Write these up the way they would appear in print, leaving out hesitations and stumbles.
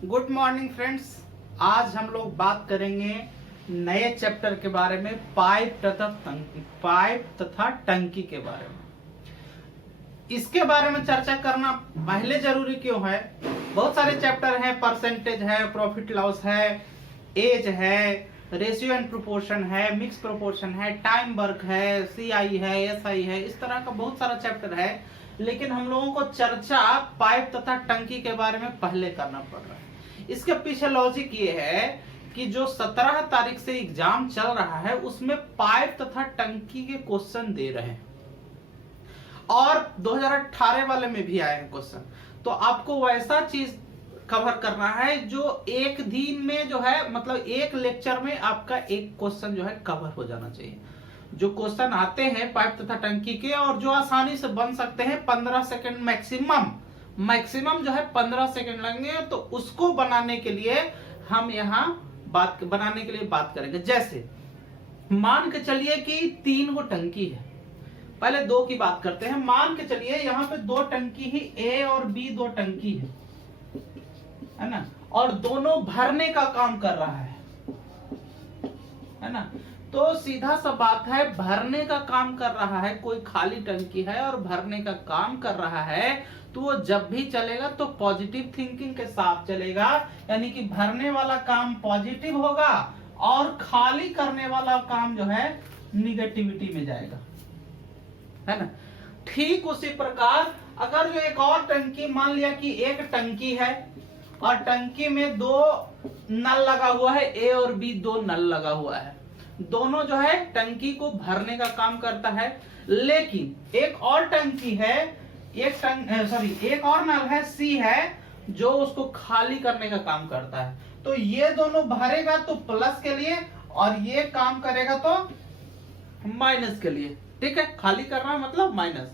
Good morning friends. आज हम लोग बात करेंगे नए चैप्टर के बारे में, पाइप तथा टंकी के बारे में। इसके बारे में चर्चा करना पहले जरूरी क्यों है? बहुत सारे चैप्टर हैं, परसेंटेज है, प्रॉफिट लॉस है, एज है, रेशियो एंड प्रोपोर्शन है, मिक्स प्रोपोर्शन है, टाइम वर्क है, सीआई है, एसआई है, इस तरह का बहुत सारा चैप्टर है। लेकिन हम लोगों को चर्चा पाइप तथा टंकी के बारे में पहले करना पड़ रहा है। इसके पीछे लॉजिक ये है कि जो 17 तारीख से एग्जाम चल रहा है उसमें पाइप तथा टंकी के क्वेश्चन दे रहे हैं और 2018 वाले में भी आए हैं क्वेश्चन। तो आपको वैसा चीज कवर करना है जो एक दिन में जो है, मतलब एक लेक्चर में आपका एक क्वेश्चन जो है कवर हो जाना चाहिए। जो क्वेश्चन आते हैं पाइप तथा टंकी के और जो आसानी से बन सकते हैं, 15 सेकंड मैक्सिमम जो है 15 सेकंड लगेंगे, तो उसको बनाने के लिए हम यहाँ बात करेंगे। जैसे मान के चलिए कि 3 गो टंकी है, पहले 2 की बात करते हैं। मान के चलिए यहाँ पे 2 टंकी ही, ए और बी 2 टंकी है ना, और दोनों भरने का काम कर रहा है ना। तो सीधा सा बात है, भरने का काम कर रहा है, कोई खाली टंकी है और भरने का काम कर रहा है, तो वो जब भी चलेगा तो पॉजिटिव थिंकिंग के साथ चलेगा, यानी कि भरने वाला काम पॉजिटिव होगा और खाली करने वाला काम जो है निगेटिविटी में जाएगा, है ना। ठीक उसी प्रकार अगर जो एक और टंकी, मान लिया कि एक टंकी है और टंकी में 2 नल लगा हुआ है, ए और बी 2 नल लगा हुआ है, दोनों जो है टंकी को भरने का काम करता है। लेकिन एक और टंकी है, एक और नल है, सी है, जो उसको खाली करने का काम करता है। तो ये दोनों भरेगा तो प्लस के लिए और ये काम करेगा तो माइनस के लिए, ठीक है। खाली करना मतलब माइनस।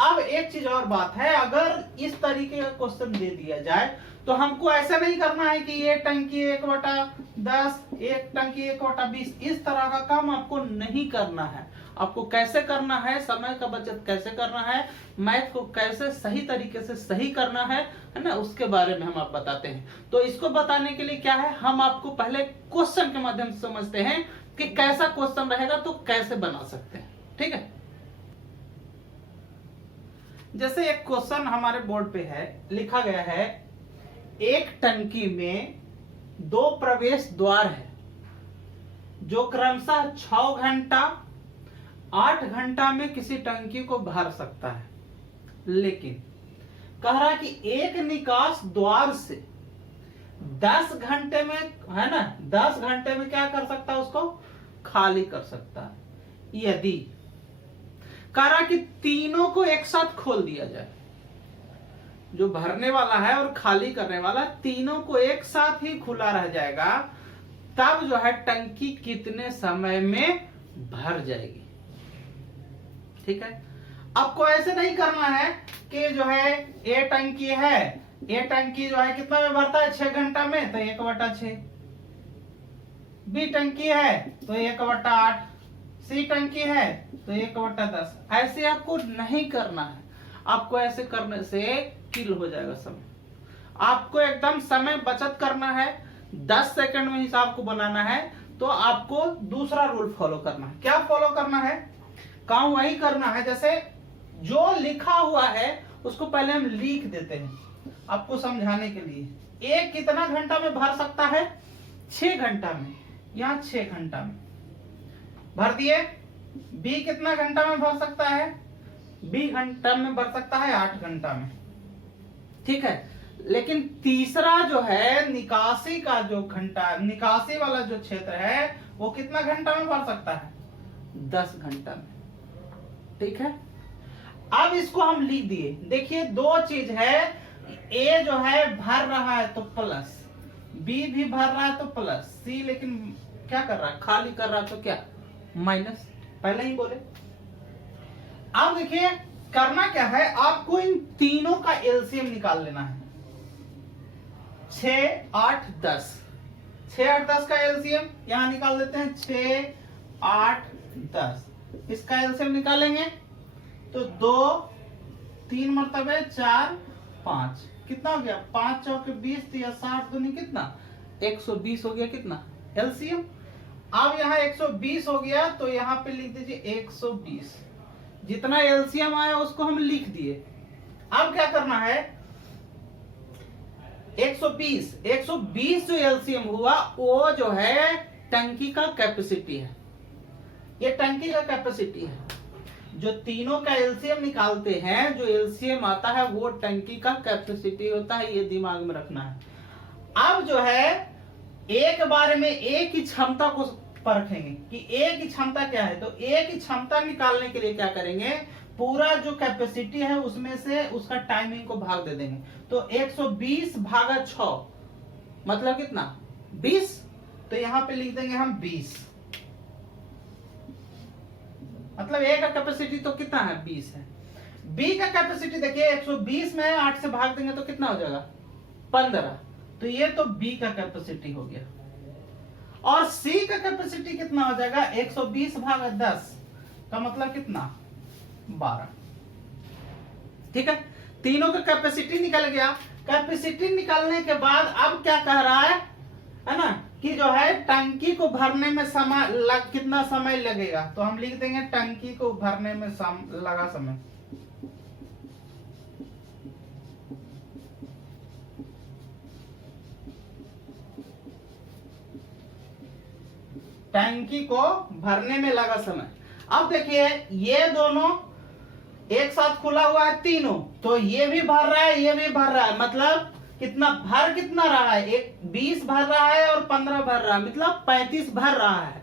अब एक चीज और बात है, अगर इस तरीके का क्वेश्चन दे दिया जाए तो हमको ऐसा नहीं करना है कि ये टंकी 1/10, एक टंकी 1/20, इस तरह का काम आपको नहीं करना है। आपको कैसे करना है, समय का बचत कैसे करना है, मैथ को कैसे सही तरीके से सही करना है ना, उसके बारे में हम आप बताते हैं। तो इसको बताने के लिए क्या है, हम आपको पहले क्वेश्चन के माध्यम से समझते हैं कि कैसा क्वेश्चन रहेगा तो कैसे बना सकते हैं, ठीक है। जैसे एक क्वेश्चन हमारे बोर्ड पे है, लिखा गया है, एक टंकी में 2 प्रवेश द्वार है जो क्रमशः 6 घंटा 8 घंटा में किसी टंकी को भर सकता है, लेकिन कह रहा है कि एक निकास द्वार से 10 घंटे में, है ना, 10 घंटे में क्या कर सकता है, उसको खाली कर सकता है। यदि कह रहा कि तीनों को एक साथ खोल दिया जाए, जो भरने वाला है और खाली करने वाला, तीनों को एक साथ ही खुला रह जाएगा, तब जो है टंकी कितने समय में भर जाएगी, ठीक है। आपको ऐसे नहीं करना है कि जो है ए टंकी है, ए टंकी जो है कितना में भरता है, 6 घंटा में, तो 1/6। बी टंकी है तो 1/8, सी टंकी है तो 1/10। ऐसे आपको नहीं करना है। आपको ऐसे करने से किल हो जाएगा समय। आपको एकदम समय बचत करना है, 10 सेकंड में हिसाब को बनाना है। तो आपको दूसरा रूल फॉलो करना है। क्या फॉलो करना है? काम वही करना है, जैसे जो लिखा हुआ है उसको पहले हम लिख देते हैं आपको समझाने के लिए। ए कितना घंटा में भर सकता है? 6 घंटा में। यहाँ 6 घंटा में भर दिए। बी कितना घंटा में भर सकता है? बी घंटा में भर सकता है 8 घंटा में, ठीक है। लेकिन तीसरा जो है निकासी का जो घंटा, निकासी वाला जो क्षेत्र है, वो कितना घंटा में भर सकता है? 10 घंटा में, ठीक है। अब इसको हम लिख दिए। देखिए 2 चीज है, ए जो है भर रहा है तो प्लस, बी भी भर रहा है तो प्लस, सी लेकिन क्या कर रहा है, खाली कर रहा है तो क्या, माइनस। पहले ही बोले। अब देखिए करना क्या है, आपको इन तीनों का एलसीएम निकाल लेना है। 6, 8, 10, 6, 8, 10 का एलसीएम यहां निकाल देते हैं। 6, 8, 10 इसका एलसीएम निकालेंगे तो 2, 3 मरतबे 4, 5 कितना हो गया, 5 चौके 20 तो 60 दूनी कितना 120 हो गया, कितना एलसीएम। अब यहाँ 120 हो गया तो यहाँ पे लिख दीजिए 120, जितना एलसीएम आया उसको हम लिख दिए। अब क्या करना है, 120 जो एलसीएम हुआ वो जो है टंकी का कैपेसिटी है, ये टंकी का कैपेसिटी है। जो तीनों का एलसीएम निकालते हैं, जो एलसीएम आता है वो टंकी का कैपेसिटी होता है, ये दिमाग में रखना है। अब जो है एक बार में एक ही क्षमता को परखेंगे कि एक ही क्षमता क्या है, तो एक ही क्षमता निकालने के लिए क्या करेंगे, पूरा जो कैपेसिटी है उसमें से उसका टाइमिंग को भाग दे देंगे। तो 120 भागा 6 मतलब कितना 20, तो यहां पे लिख देंगे हम 20, मतलब ए का कैपेसिटी तो कितना है 20 है। बी का कैपेसिटी देखिए 120 में 8 से भाग देंगे तो कितना हो जाएगा 15, तो ये तो बी का कैपेसिटी हो गया। और सी का कैपेसिटी कितना हो जाएगा 120 भागा 10 का मतलब कितना 12। ठीक है, तीनों का कैपेसिटी निकल गया। कैपेसिटी निकलने के बाद अब क्या कह रहा है ना, कि जो है टंकी को भरने में कितना समय लगेगा, तो हम लिख देंगे टंकी को भरने में लगा समय। टंकी को भरने में लगा समय। अब देखिए ये दोनों एक साथ खुला हुआ है तीनों, तो ये भी भर रहा है ये भी भर रहा है, मतलब कितना रहा है, एक 20 भर रहा है और 15 भर रहा है, मतलब 35 भर रहा है।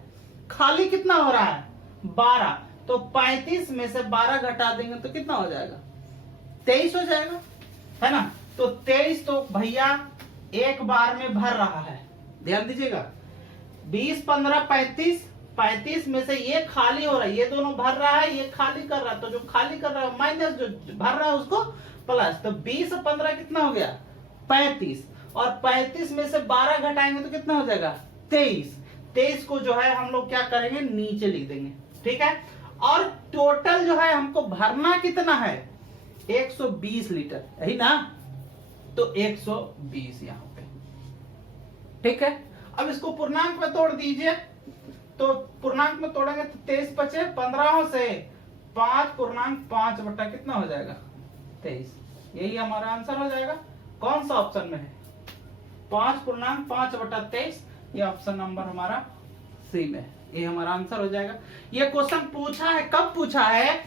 खाली कितना हो रहा है 12, तो 35 में से 12 घटा देंगे तो कितना हो जाएगा 23 हो जाएगा, है ना। तो 23 तो भैया एक बार में भर रहा है, ध्यान दीजिएगा 20 15 35 में से ये खाली हो रहा है, ये दोनों भर रहा है ये खाली कर रहा है, तो जो खाली कर रहा है माइनस जो भर रहा है उसको प्लस, तो 20 और 15 कितना हो गया 35, और 35 में से 12 घटाएंगे तो कितना हो जाएगा 23 को जो है हम लोग क्या करेंगे नीचे लिख देंगे, ठीक है। और टोटल जो है हमको भरना कितना है 120 लीटर, यही ना, तो 120 यहां पे, ठीक है। अब इसको पूर्णांक में तोड़ दीजिए, तो पूर्णांक में तोड़ेंगे तो 23 बचे 15 से 5.5 बटा कितना हो जाएगा 23, यही हमारा आंसर हो जाएगा। कौन सा ऑप्शन में है 5.5 बटा 23, ये ऑप्शन नंबर हमारा सी में है, ये हमारा आंसर हो जाएगा। ये क्वेश्चन पूछा है, कब पूछा है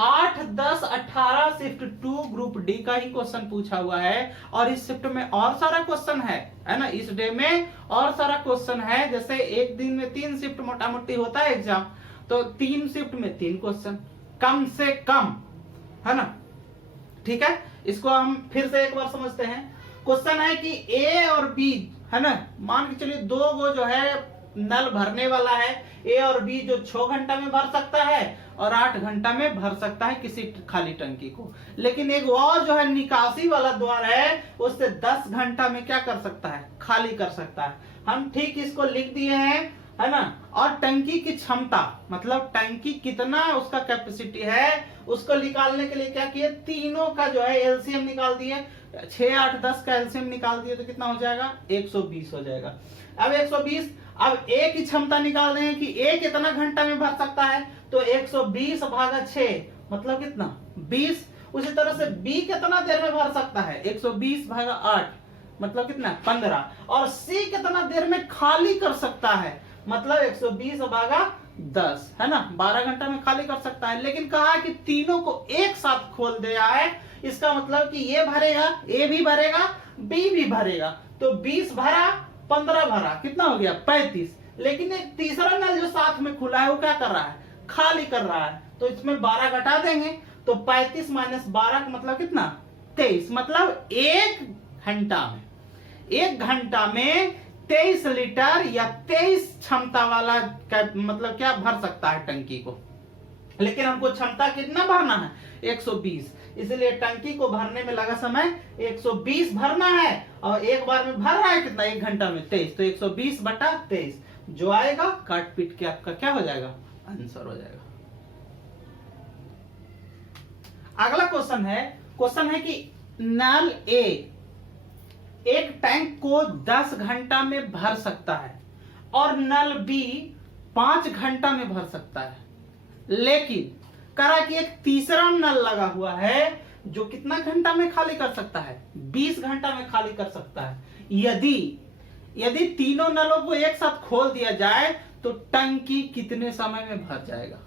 8 10 18 शिफ्ट 2 ग्रुप डी का ही क्वेश्चन पूछा हुआ है, और इस शिफ्ट में और सारा क्वेश्चन है ना, इस डे में और सारा क्वेश्चन है। जैसे एक दिन में 3 शिफ्ट मोटा मोटी होता है एग्जाम, तो 3 शिफ्ट में 3 क्वेश्चन कम से कम, है ना, ठीक है। इसको हम फिर से एक बार समझते हैं। क्वेश्चन है कि ए और बी, है ना, मान के चलिए 2 गो जो है नल भरने वाला है, ए और बी जो 6 घंटा में भर सकता है और 8 घंटा में भर सकता है किसी खाली टंकी को, लेकिन एक और जो है निकासी वाला द्वार है उससे 10 घंटा में क्या कर सकता है खाली कर सकता है। हम ठीक इसको लिख दिए हैं, है ना। और टंकी की क्षमता मतलब टंकी कितना उसका कैपेसिटी है उसको निकालने के लिए क्या किए, तीनों का जो है एलसीएम निकाल दिए, 6 8 10 का एलसीएम निकाल दिए तो कितना हो जाएगा 120 हो जाएगा। अब 120, अब ए की क्षमता निकाल देंगे कि ए कितना घंटा में भर सकता है, तो 120 भागा 6 मतलब कितना 20। उसी तरह से बी कितना देर में भर सकता है 120 भागा 8 मतलब कितना 15, और सी कितना देर में खाली कर सकता है मतलब 120 भागा 10, है ना, 12 घंटा में खाली कर सकता है। लेकिन कहा कि तीनों को एक साथ खोल दिया है, इसका मतलब कि ये भरेगा, ए भी भरेगा, बी भी भरेगा, तो 20 भरा 15 भरा कितना हो गया 35। लेकिन एक तीसरा नल जो साथ में खुला है वो क्या कर रहा है खाली कर रहा है, तो इसमें 12 घटा देंगे तो 35 माइनस 12 का मतलब कितना 23, मतलब 1 घंटा में 23 लीटर या 23 क्षमता वाला मतलब क्या भर सकता है टंकी को। लेकिन हमको क्षमता कितना भरना है 120, इसलिए टंकी को भरने में लगा समय 120 भरना है, और एक बार में भर रहा है कितना 1 घंटा में 23, तो 120 बटा 23 जो आएगा काट पीट के आपका क्या हो जाएगा आंसर हो जाएगा। अगला क्वेश्चन है कि नल ए एक टैंक को 10 घंटा में भर सकता है और नल बी 5 घंटा में भर सकता है, लेकिन करा कि एक तीसरा नल लगा हुआ है जो कितना घंटा में खाली कर सकता है, 20 घंटा में खाली कर सकता है। यदि तीनों नलों को एक साथ खोल दिया जाए तो टंकी कितने समय में भर जाएगा,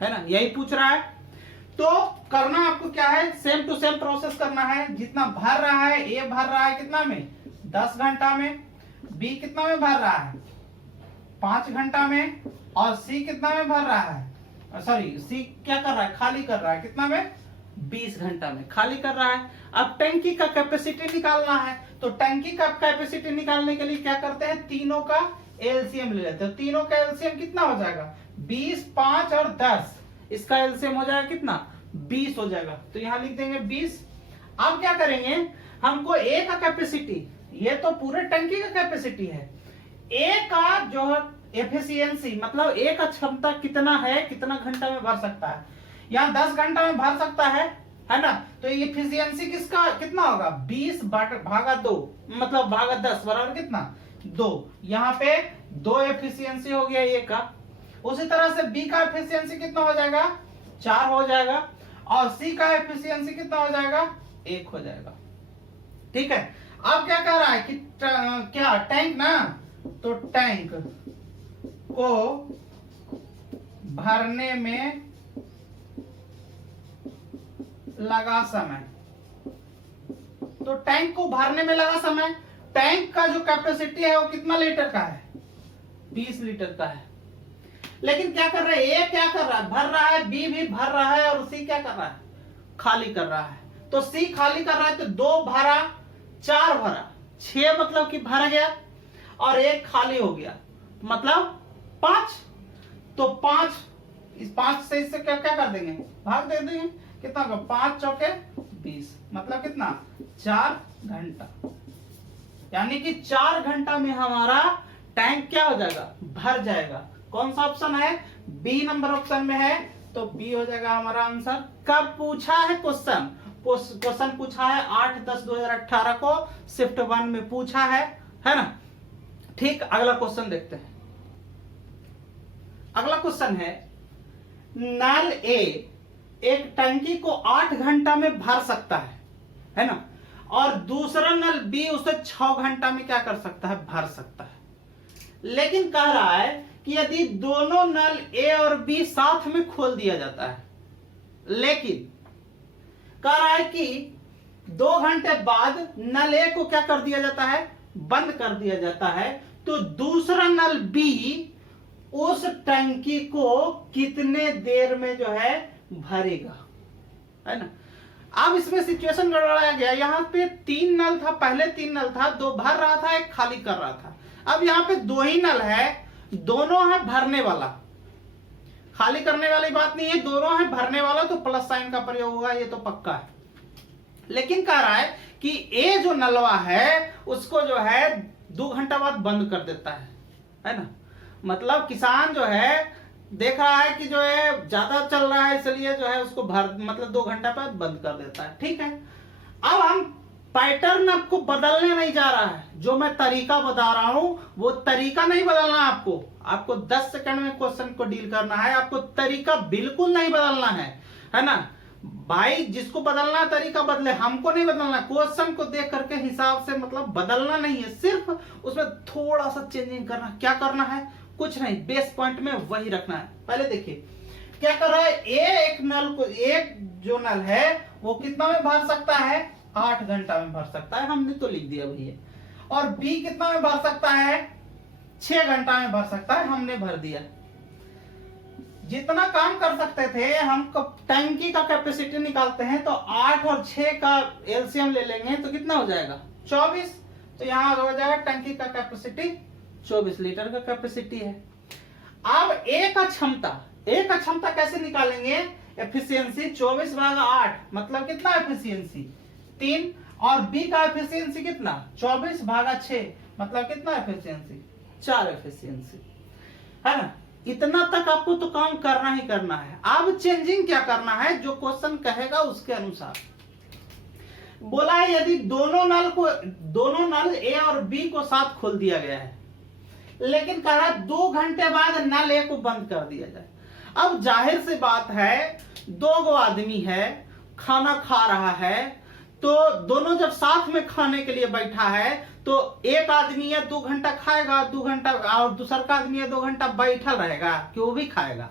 है ना, यही पूछ रहा है। तो करना आपको क्या है, सेम टू सेम प्रोसेस करना है। जितना भर रहा है, ए भर रहा है कितना में, 10 घंटा में, बी कितना में भर रहा है, 5 घंटा में, और सी कितना में भर रहा है, सॉरी सी क्या कर रहा है, खाली कर रहा है कितना में, 20 घंटा में खाली कर रहा है। अब टंकी का कैपेसिटी निकालना है, तो टंकी का कैपेसिटी निकालने के लिए क्या करते हैं, तीनों का एलसीएम ले लेते हैं। तीनों का एलसीएम कितना हो जाएगा, 20, 5 और 10, इसका एलसीएम हो जाएगा कितना, 20 हो जाएगा। तो यहां लिख देंगे 20। अब क्या करेंगे, हमको ए का कैपेसिटी, ये तो पूरे टंकी का कैपेसिटी है, ए का जो एफिशिएंसी मतलब ए का क्षमता कितना है, कितना घंटा में भर सकता है, यहाँ 10 घंटा में भर सकता है ना। तो एफिशिएंसी किसका कितना होगा, 20 भागा 2 मतलब भागा 10 बराबर कितना, 2। यहाँ पे 2 एफिशिएंसी हो गया ए का। उसी तरह से बी का एफिशिएंसी कितना हो जाएगा, 4 हो जाएगा, और सी का एफिशिएंसी कितना हो जाएगा, 1 हो जाएगा। ठीक है। अब क्या कह रहा है कि क्या टैंक ना, तो टैंक को भरने में लगा समय, तो टैंक को भरने में लगा समय, टैंक का जो कैपेसिटी है वो कितना लीटर का है, 20 लीटर का है। लेकिन क्या कर रहा है, ए क्या कर रहा है, भर रहा है, बी भी भर रहा है, और सी क्या कर रहा है, खाली कर रहा है। तो सी खाली कर रहा है, तो 2 भरा, 4 भरा, 6 मतलब कि भर गया, और 1 खाली हो गया, मतलब 5। तो 5, इस 5 से इससे क्या क्या कर देंगे, भाग दे देंगे, कितना होगा, 5 चौके 20, मतलब कितना, 4 घंटा। यानी कि 4 घंटा में हमारा टैंक क्या हो जाएगा, भर जाएगा। कौन सा ऑप्शन है, बी नंबर ऑप्शन में है, तो बी हो जाएगा हमारा आंसर। कब पूछा है क्वेश्चन, क्वेश्चन पूछा है 8/10/2018 को, शिफ्ट 1 में पूछा है ना। ठीक, अगला क्वेश्चन देखते हैं। अगला क्वेश्चन है, नल ए एक टंकी को 8 घंटा में भर सकता है ना, और दूसरा नल बी उसे 6 घंटा में क्या कर सकता है, भर सकता है। लेकिन कह रहा है कि यदि दोनों नल ए और बी साथ में खोल दिया जाता है, लेकिन कह रहा है कि 2 घंटे बाद नल ए को क्या कर दिया जाता है, बंद कर दिया जाता है, तो दूसरा नल बी उस टंकी को कितने देर में जो है भरेगा, है ना। अब इसमें सिचुएशन गड़बड़ाया गया, यहाँ पे 3 नल था, पहले 3 नल था, 2 भर रहा था, 1 खाली कर रहा था। अब यहाँ पे 2 ही नल है, दोनों है भरने वाला, खाली करने वाली बात नहीं है, दोनों है भरने वाला, तो प्लस साइन का प्रयोग होगा, ये तो पक्का है। लेकिन कह रहा है कि ए जो नलवा है उसको जो है 2 घंटा बाद बंद कर देता है ना। मतलब किसान जो है देख रहा है कि जो है ज्यादा चल रहा है, इसलिए जो है उसको भर मतलब 2 घंटा बाद बंद कर देता है। ठीक है। अब हम पैटर्न आपको बदलने नहीं जा रहा है, जो मैं तरीका बता रहा हूं वो तरीका नहीं बदलना आपको 10 सेकंड में क्वेश्चन को डील करना है, आपको तरीका बिल्कुल नहीं बदलना है ना भाई। जिसको बदलना तरीका बदले, हमको नहीं बदलना। क्वेश्चन को देख करके हिसाब से मतलब बदलना नहीं है, सिर्फ उसमें थोड़ा सा चेंजिंग करना। क्या करना है, कुछ नहीं, बेस पॉइंट में वही रखना है। पहले देखिए क्या कर रहा है, एक नल को, एक जो नल है वो कितना में भर सकता है, 8 घंटा में भर सकता है, हमने तो लिख दिया भैया। और बी कितना में भर सकता है, 6 घंटा में भर सकता है, हमने भर दिया। जितना काम कर सकते थे हम, टंकी का कैपेसिटी निकालते हैं तो 8 और 6 का एलसीएम ले लेंगे तो कितना हो जाएगा, 24। तो यहां हो जाएगा टंकी का कैपेसिटी 24 लीटर का कैपेसिटी है। अब ए का क्षमता कैसे निकालेंगे, एफिशिएंसी 24/8 मतलब कितना एफिशिएंसी, 3, और बी का एफिशिएंसी कितना, 24/6 मतलब कितना एफिशिएंसी, 4 एफिशिएंसी, है ना। इतना तक आपको तो काम करना ही करना है। अब चेंजिंग क्या करना है, जो क्वेश्चन कहेगा उसके अनुसार। बोला है यदि दोनों नल ए और बी को साथ खोल दिया गया है, लेकिन कह रहा है 2 घंटे बाद नल ए को बंद कर दिया जाए। अब जाहिर सी बात है, 2 आदमी है, खाना खा रहा है, तो दोनों जब साथ में खाने के लिए बैठा है तो एक आदमी है 2 घंटा खाएगा, 2 घंटा, और दूसरा का आदमी है 2 घंटा बैठा रहेगा कि वो भी खाएगा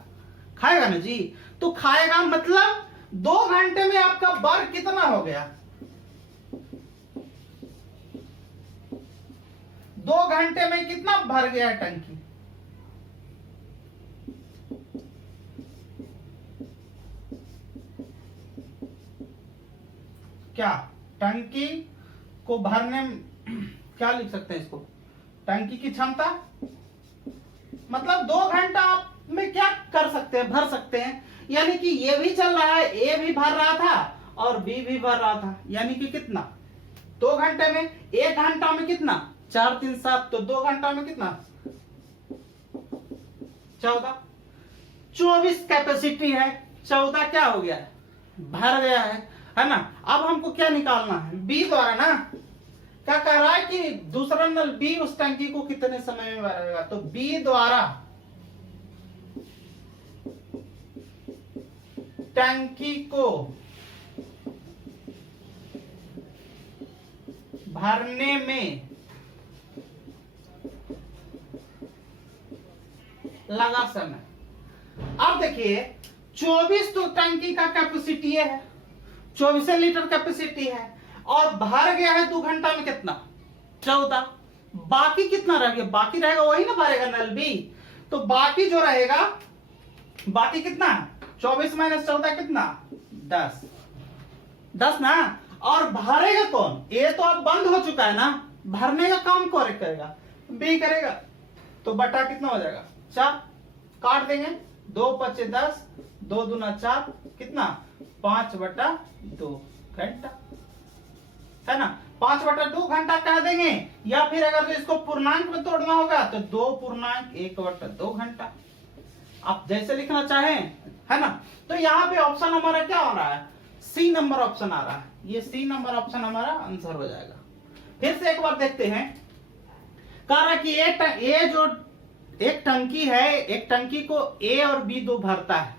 ना जी। तो खाएगा मतलब 2 घंटे में आपका वर्क कितना हो गया? 2 घंटे में कितना भर गया है टंकी? क्या टंकी को भरने क्या लिख सकते हैं इसको? टंकी की क्षमता मतलब 2 घंटा आप में क्या कर सकते हैं, भर सकते हैं। यानी कि ये भी चल रहा है, ए भी भर रहा था और बी भी भर रहा था, यानी कि कितना 2 घंटे में, 1 घंटा में कितना 4 3 7, तो 2 घंटा में कितना 14, 24 कैपेसिटी है, 14 क्या हो गया है, भर गया है ना। अब हमको क्या निकालना है? बी द्वारा ना, क्या कह रहा है कि दूसरा नल बी उस टंकी को कितने समय में भरेगा, तो बी द्वारा टंकी को भरने में लगा समय। अब देखिए 24 तो टंकी का कैपेसिटी है, 24 लीटर कैपेसिटी है, और भर गया है 2 घंटा में कितना 14। बाकी कितना रह गया? बाकी रहेगा वही ना भरेगा नल बी, तो बाकी जो रहेगा, बाकी कितना 24 माइनस 14 कितना 10 ना। और भरेगा कौन? ए तो अब बंद हो चुका है ना, भरने का काम कौन करेगा? बी करेगा। तो बटा कितना हो जाएगा 4, काट देंगे, 2 5 10, 2 दूना 4, कितना 5/2 घंटा है ना। 5/2 घंटा कह देंगे, या फिर अगर तो इसको पूर्णांक में तोड़ना होगा तो 2.1/2 घंटा, आप जैसे लिखना चाहें, है ना। तो यहाँ पे ऑप्शन हमारा क्या हो रहा है? सी नंबर ऑप्शन आ रहा है। ये सी नंबर ऑप्शन हमारा आंसर हो जाएगा। फिर से एक बार देखते हैं, कह रहा है कि ए जो एक टंकी है, एक टंकी को ए और बी दो भरता है।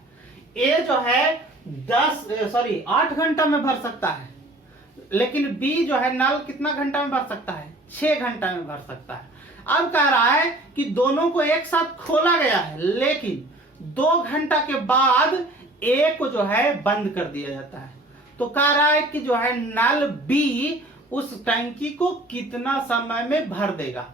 ए जो है 8 घंटा में भर सकता है, लेकिन बी जो है नल कितना घंटा में भर सकता है? 6 घंटा में भर सकता है। अब कह रहा है कि दोनों को एक साथ खोला गया है, लेकिन 2 घंटा के बाद ए को जो है बंद कर दिया जाता है। तो कह रहा है कि जो है नल बी उस टंकी को कितना समय में भर देगा।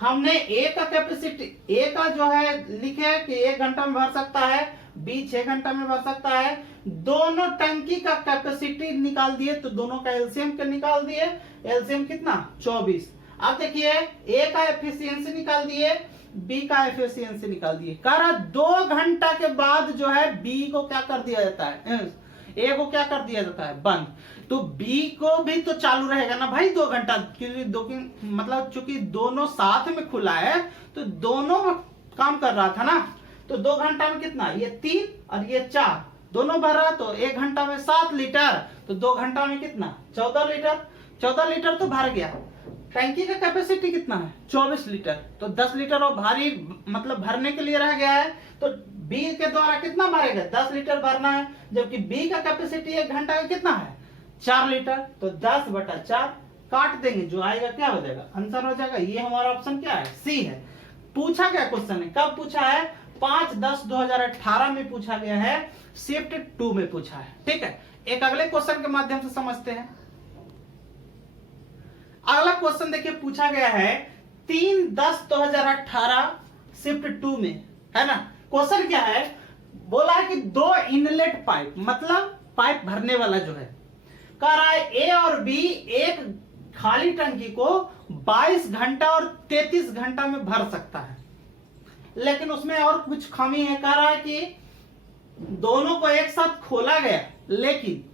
हमने ए का कैपेसिटी, ए का जो है लिखे है कि 1 घंटा में भर सकता है, बी 6 घंटा में भर सकता है। दोनों टंकी का कैपेसिटी निकाल दिए, तो दोनों का एलसीएम का निकाल दिए। एलसीएम कितना 24। अब देखिए ए का एफिशिएंसी निकाल दिए, बी का एफिशिएंसी निकाल दिए। कह रहा 2 घंटा के बाद जो है बी को क्या कर दिया जाता है, ए को क्या कर दिया जाता है, बंद। तो बी को भी तो चालू रहेगा ना भाई 2 घंटा, क्योंकि मतलब चूंकि दोनों साथ में खुला है तो दोनों काम कर रहा था ना। तो 2 घंटा में कितना, ये 3 और ये 4 दोनों भर रहा, तो 1 घंटा में 7 लीटर, तो 2 घंटा में कितना 14 लीटर। 14 लीटर तो भर गया। टंकी का कैपेसिटी कितना है 24 लीटर, तो 10 लीटर और भारी मतलब भरने के लिए रह गया है। तो बी के द्वारा कितना भरेगा, 10 लीटर भरना है, जबकि बी का कैपेसिटी 1 घंटा का कितना है 4 लीटर। तो 10/4 काट देंगे, जो आएगा क्या हो जाएगा, आंसर हो जाएगा। ये हमारा ऑप्शन क्या है, सी है। पूछा गया क्वेश्चन है, कब पूछा है 5/10/2018 में पूछा गया है, शिफ्ट 2 में पूछा है। ठीक है, एक अगले क्वेश्चन के माध्यम से समझते हैं। अगला क्वेश्चन देखिए, पूछा गया है 3/10/2018 शिफ्ट 2 में, है ना। क्वेश्चन क्या है, बोला है कि 2 इनलेट पाइप, मतलब पाइप भरने वाला जो है, कह रहा है ए और बी एक खाली टंकी को 22 घंटा और 33 घंटा में भर सकता है, लेकिन उसमें और कुछ खामी है। कह रहा है कि दोनों को एक साथ खोला गया, लेकिन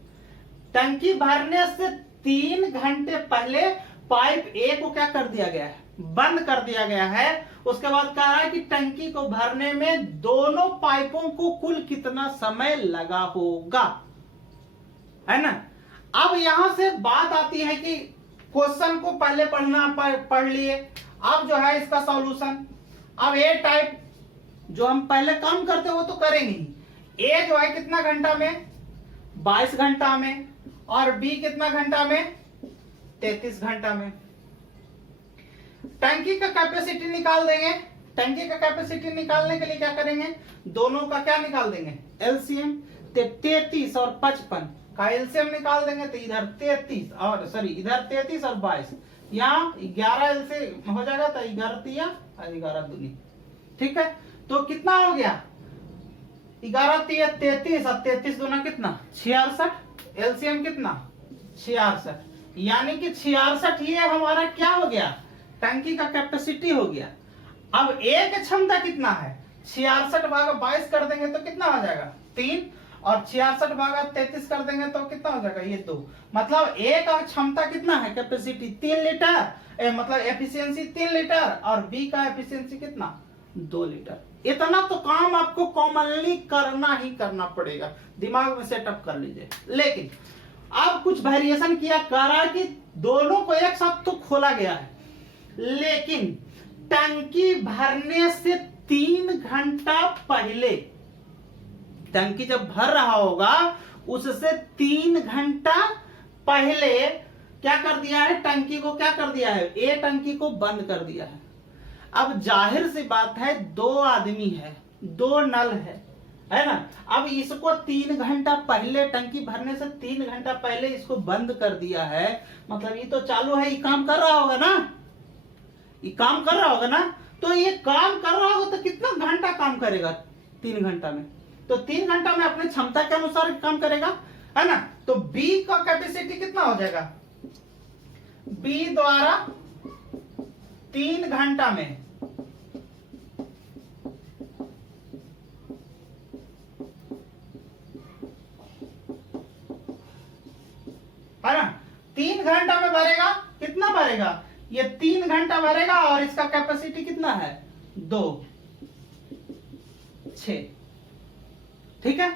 टंकी भरने से 3 घंटे पहले पाइप ए को क्या कर दिया गया है, बंद कर दिया गया है। उसके बाद कह रहा है कि टंकी को भरने में दोनों पाइपों को कुल कितना समय लगा होगा, है ना। अब यहां से बात आती है कि क्वेश्चन को पहले पढ़ लिए, अब जो है इसका सॉल्यूशन। अब ए टाइप जो हम पहले काम करते वो तो करेंगे ही। ए जो है कितना घंटा में, 22 घंटा में, और बी कितना घंटा में, 33 घंटा में। टंकी का कैपेसिटी निकाल देंगे। टंकी का कैपेसिटी निकालने के लिए क्या करेंगे, दोनों का क्या निकाल देंगे, एलसीएम। 33 और 55 का एलसीएम निकाल देंगे, तो इधर 33 और सॉरी इधर 33 और 22, यहाँ 11 एलसीएम हो जाएगा, तो 11 तिया और 11 दूनी, ठीक है। तो कितना हो गया, 11 तिया 33 और 33 दूना कितना, 66। एलसीएम कितना, 66, यानी कि 66 ये हमारा क्या हो गया, टंकी का कैपेसिटी हो गया। अब ए की क्षमता कितना है, 66 भागा 22 कर देंगे तो कितना हो जाएगा, 3, और 66 भागा 33 कर देंगे तो कितना हो जाएगा, ये 2। मतलब ए का क्षमता कितना है, कैपेसिटी 3 लीटर, मतलब एफिशिएंसी 3 लीटर, और बी का एफिशिएंसी कितना, 2 लीटर। इतना तो काम आपको कॉमनली करना ही करना पड़ेगा, दिमाग में सेटअप कर लीजिए। लेकिन अब कुछ वेरिएशन किया, कह रहा है कि दोनों को एक साथ तो खोला गया है, लेकिन टंकी भरने से 3 घंटा पहले, टंकी जब भर रहा होगा उससे 3 घंटा पहले क्या कर दिया है, टंकी को क्या कर दिया है, ए टंकी को बंद कर दिया है। अब जाहिर सी बात है, 2 आदमी है, 2 नल है ना। अब इसको 3 घंटा पहले, टंकी भरने से 3 घंटा पहले इसको बंद कर दिया है, मतलब ये तो चालू है, ये काम कर रहा होगा ना, ये काम कर रहा होगा ना। तो ये काम कर रहा होगा तो कितना घंटा काम करेगा, 3 घंटा में, तो 3 घंटा में अपने क्षमता के अनुसार काम करेगा, है ना। तो बी का कैपेसिटी कितना हो जाएगा, बी द्वारा 3 घंटा में, है ना, 3 घंटा में भरेगा, कितना भरेगा, ये 3 घंटा भरेगा, और इसका कैपेसिटी कितना है, 2, 6, ठीक है।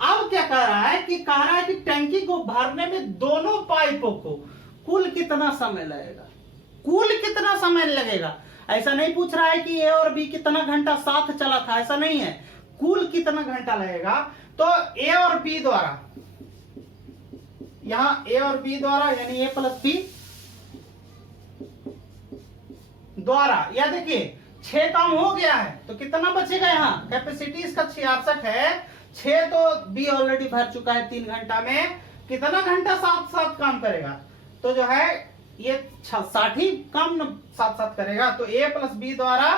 अब क्या कह रहा है कि टंकी को भरने में दोनों पाइपों को कुल कितना समय लगेगा, कुल कितना समय लगेगा। ऐसा नहीं पूछ रहा है कि ए और बी कितना घंटा साथ चला था, ऐसा नहीं है, कुल कितना घंटा लगेगा। तो ए और बी द्वारा, यहां ए और बी द्वारा यानी ए प्लस बी द्वारा, या देखिए 6 काम हो गया है, तो कितना बचेगा, यहाँ कैपेसिटी इसका 66 है, 6 तो बी ऑलरेडी भर चुका है 3 घंटा में, कितना घंटा साथ साथ काम करेगा, तो जो है ये 60 ही काम साथ साथ करेगा। तो ए प्लस बी द्वारा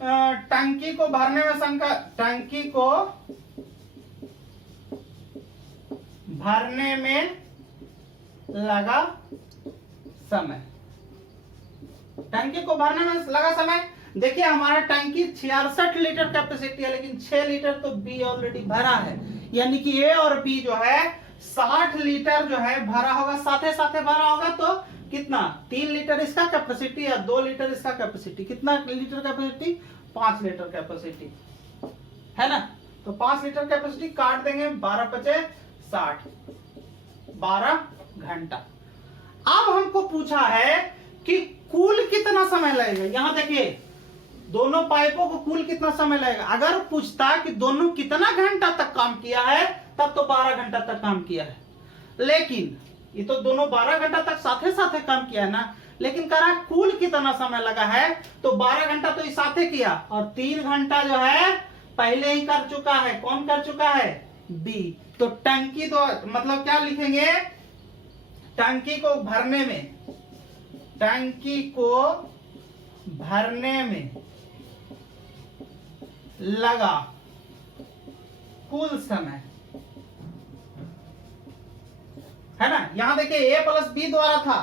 टंकी को भरने में टंकी को भरने में लगा समय, टंकी को भरने में लगा समय। देखिए हमारा टंकी 66 लीटर कैपेसिटी है, लेकिन 6 लीटर तो बी ऑलरेडी भरा है, यानी कि ए और बी जो है 60 लीटर जो है भरा होगा, साथे साथे भरा होगा, तो कितना, 3 लीटर इसका कैपेसिटी और 2 लीटर इसका कैपेसिटी, कितना लीटर कैपेसिटी, 5 लीटर कैपेसिटी, है ना। तो 5 लीटर कैपेसिटी काट देंगे, 12 पचे 60, 12 घंटा। अब हमको पूछा है कि कुल कितना समय लगेगा, यहां देखिए दोनों पाइपों को कुल कितना समय लगेगा। अगर पूछता कि दोनों कितना घंटा तक काम किया है, तब तो 12 घंटा तक काम किया है, लेकिन ये तो दोनों 12 घंटा तक साथे साथे काम किया है ना, लेकिन कह रहा है कुल कितना समय लगा है, तो 12 घंटा तो इस साथे किया, और 3 घंटा जो है पहले ही कर चुका है, कौन कर चुका है, बी। तो टंकी तो मतलब क्या लिखेंगे, टंकी को भरने में, टंकी को भरने में लगा कुल समय, है ना। यहां देखिए ए प्लस बी द्वारा था,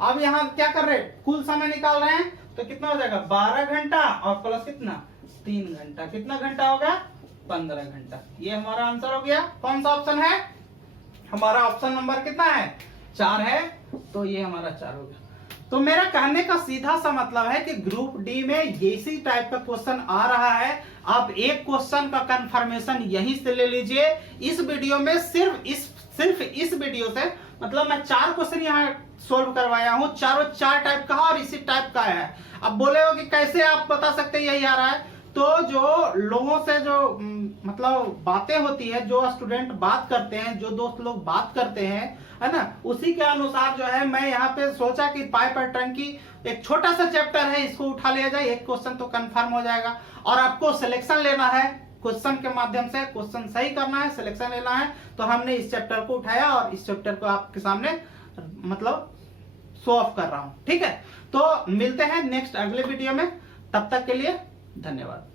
अब यहां क्या कर रहे हैं, कुल समय निकाल रहे हैं, तो कितना हो जाएगा, 12 घंटा और प्लस कितना, 3 घंटा, कितना घंटा हो गया, 15 घंटा। ये हमारा आंसर हो गया। कौन सा ऑप्शन है, हमारा ऑप्शन नंबर कितना है, 4 है, तो ये हमारा 4 हो गया। तो मेरा कहने का सीधा सा मतलब है कि ग्रुप डी में इसी टाइप का क्वेश्चन आ रहा है, आप एक क्वेश्चन का कंफर्मेशन यहीं से ले लीजिए। इस वीडियो में सिर्फ इस सिर्फ इस वीडियो से मतलब मैं 4 क्वेश्चन यहाँ सोल्व करवाया हूँ, चारों 4 टाइप का और इसी टाइप का है। अब बोले हो कि कैसे आप बता सकते हैं यही आ रहा है, तो जो लोगों से जो मतलब बातें होती है, जो स्टूडेंट बात करते हैं, जो दोस्त लोग बात करते हैं, है ना, उसी के अनुसार जो है मैं यहाँ पे सोचा कि पाइप और टंकी एक छोटा सा चैप्टर है, इसको उठा लिया जाए, एक क्वेश्चन तो कंफर्म हो जाएगा। और आपको सिलेक्शन लेना है क्वेश्चन के माध्यम से, क्वेश्चन सही करना है, सिलेक्शन लेना है, तो हमने इस चैप्टर को उठाया और इस चैप्टर को आपके सामने मतलब शो ऑफ कर रहा हूं। ठीक है, तो मिलते हैं नेक्स्ट अगले वीडियो में, तब तक के लिए धन्यवाद।